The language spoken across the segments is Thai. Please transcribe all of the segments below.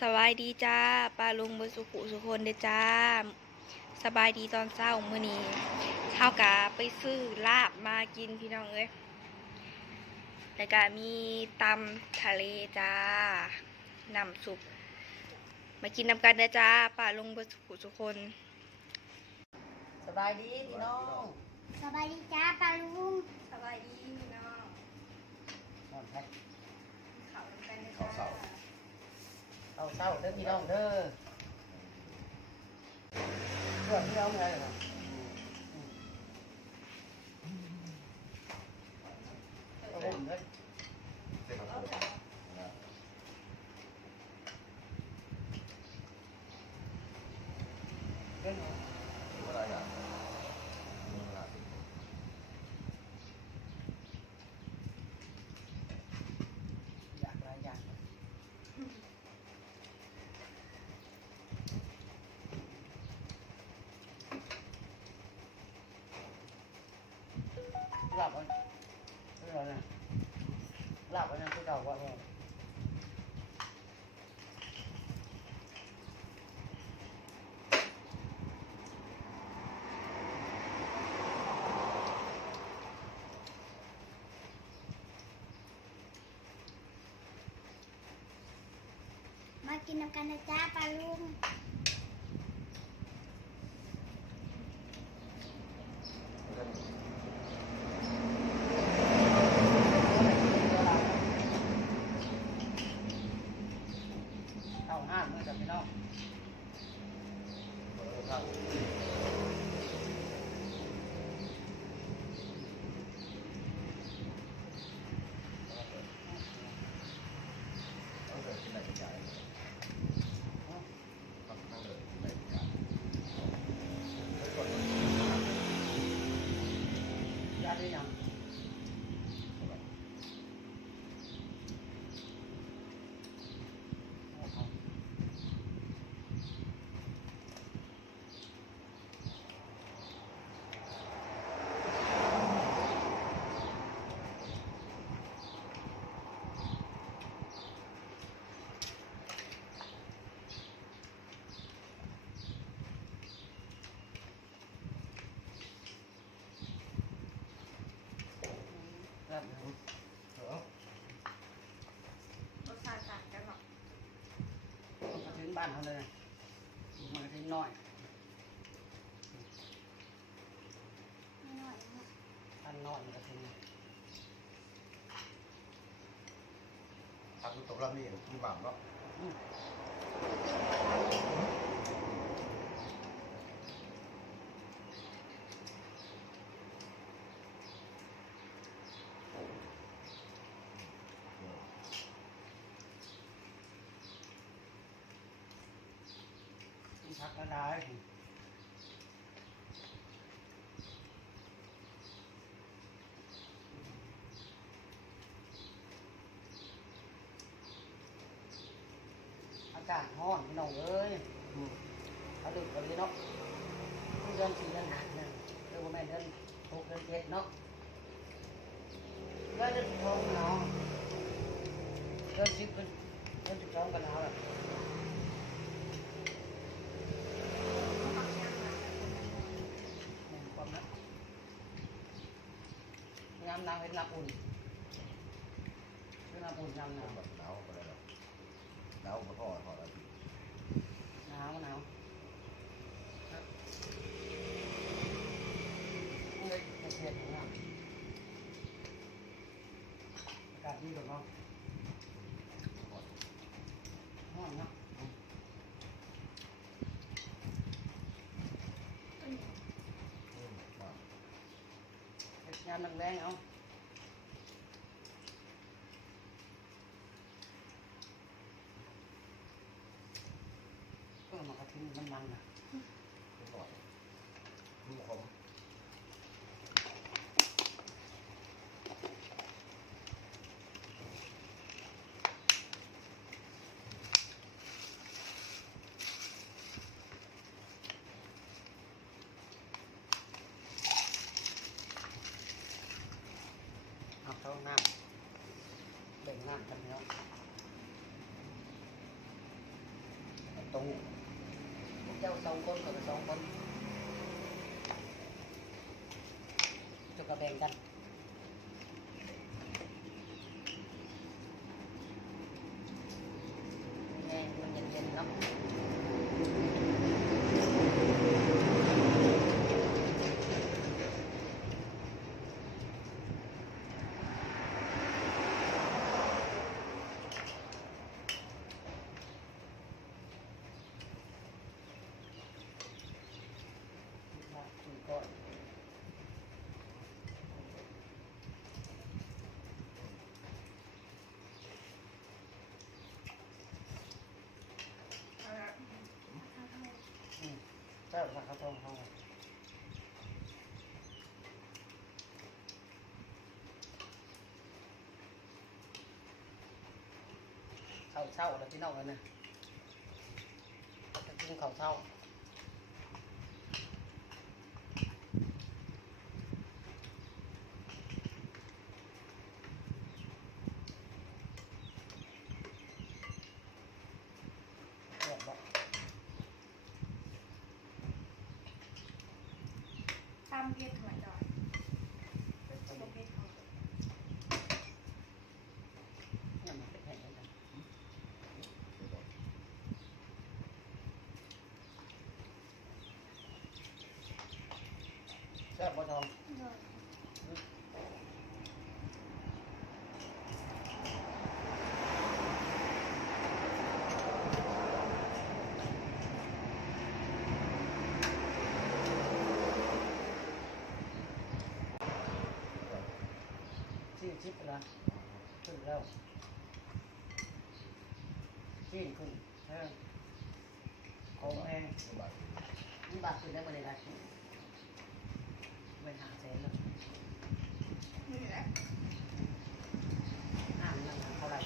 สบายดีจ้าปลาลุงเบอร์สุขุสุคนเด้อจ้าสบายดีตอนเช้ามื้อนี้เช้ากะไปซื้อลาบมากินพี่น้องเอ้ยแล้วก็มีตำทะเลจ้าน้ำซุปมากินนำกันเด้อจ้าปลาลุงเบอร์สุขุสุคนสบายดีพี่น้อง สบายดีจ้าปลาลุง สบายดีพี่น้อง นอนแพ็ค ข้าวนำกันเด้อ ข้าวเสา เอาเศร้าเด้อพี่น้องเด้อเพื่อนพี่น้องไงล่ะเอาผมเด้อ เส้นข้าวโพดนะ เด้อ หรือว่าอะไรอย่างมีเวลาสิ อยากหลายอย่างหลับวันเรื่องอะไรนะหลับวันนั้นที่เก่าว่าไงมากินน้ำกันนะจ้าปลาลุง เข้าห้างเมื่อกับพี่น้อง ข้าวต้องเกิดขึ้นในใจต้องเกิดขึ้นในใจก่อน ยาได้ยังรับหนึ่ง รสชาติต่างกันหรอ มาถึงบ้านเขาเลยมันก็ถึงน้อย ไม่หน่อยนะ อันน้อยมันก็ถึง ทำตัวรับนี่มีบางเนาะ พักก็ได้อากาศร้อนพี่น้องเอ้ยเอาดึกกันเลยเนาะเดือน4 เดือน5เดือนเดือนประมาณเดือน6 เดือน7เนาะเดือน12เนาะเดือน10เป็นเดือน12กันหนาวแล้วความนะงามนางเป็นน้ำอุ่นเป็นน้ำอุ่นงามหนาว แบบหนาวก็ได้หรอกหนาวก็พอแล้ว หนาวหนาวเลยเผ็ดๆนะอากาศดีกว่าเนาะร้อนเนาะเฮ็ดงานแรงๆเอาก็มากระทิ้งมันๆนะ ก่อนลูกผม เอาเข้าน้ำเบ่งน้ำกันเนาะ ตรงเจ้า2 คนกับ2 คนจะกระแบ่งกันแง่มันเย็นๆเนาะก่อนเจ้าสักข้าวต้มเขาเศร้าแล้วพี่น้องกันนะจะกินข้าวเศร้าเรียบร้อย ตามเพชรหัวจอยเป็นตัวเพชรของ เนี่ยมันเป็นแผ่นกันแซ่บบ่ทอง โดย ชิ้นชิปละขึ้นแล้วชิ้นขึ้นของแพง บาท นี่บาทขึ้นได้มาเลยได้เป็น500,000แล้ว นี่แหละ นั่นเท่าไหร่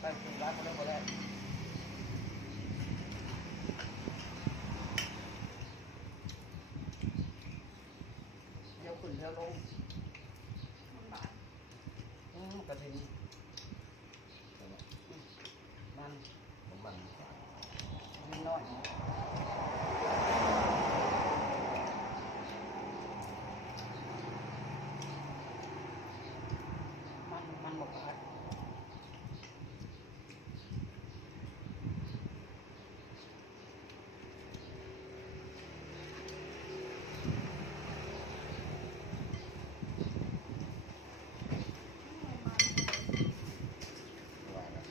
ไปถึงร้านเขาเริ่มหมดแล้วเดี๋ยวขึ้นเดี๋ยวลง มันบาท กระถิ่นมัน น้ำมัน นิดหน่อยมันบอกว่าว่านะ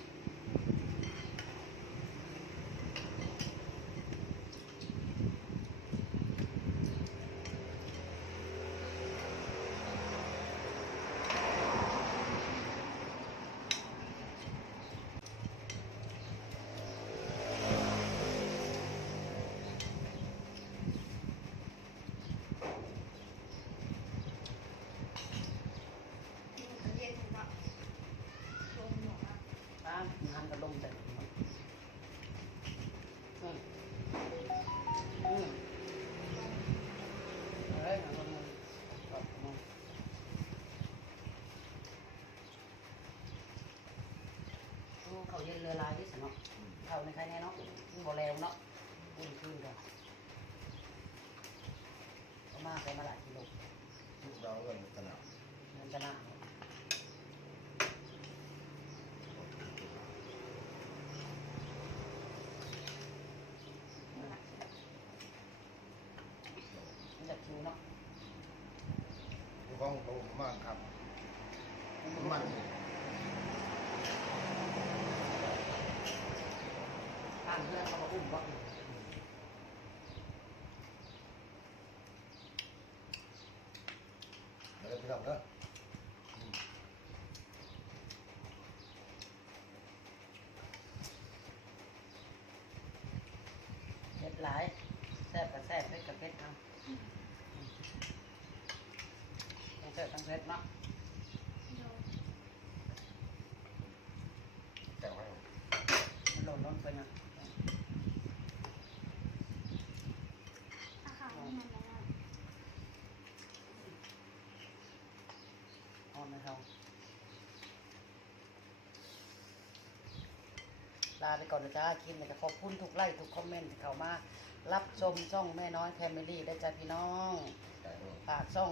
กินกับเย็นเนาะลงหนูนะ น้ำมันก็ลงแต่เฮ้ยมันแบบเขาเย็นเรือลายที่สนอเขาในใครแน่เนาะบ่แล้วเนาะอุ่นขึ้นกันเขามาใส่มาหลายกิโล ลูกเราก็ขนาด มันจะน่ามันจะคิวเนาะ ลูกของเขามากครับน้ำมัน ข้างเพื่อนเขามาอุ้มบ่ แล้วพี่น้องเด้อ เผ็ดหลายแซ่บกับแซ่บเผ็ดกับเผ็ดเอาทั้งแซ่บทั้งเผ็ดเนาะ โดย แต่ว่า มันหล่นลงไปนะ อาหารมันแล้ว ลาไปก่อนนะจ้าคลิปนี้ก็ขอบคุณทุกไลค์ทุกคอมเมนต์ที่เข้ามารับชมช่องแม่น้อยแฟมิลี่ได้จ้าพี่น้องฝากช่อง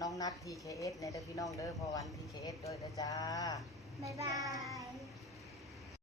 น้องนัด TKS ในเด้อพี่น้องเด้อพอวัน TKS ด้วยนะจ้า บ๊ายบาย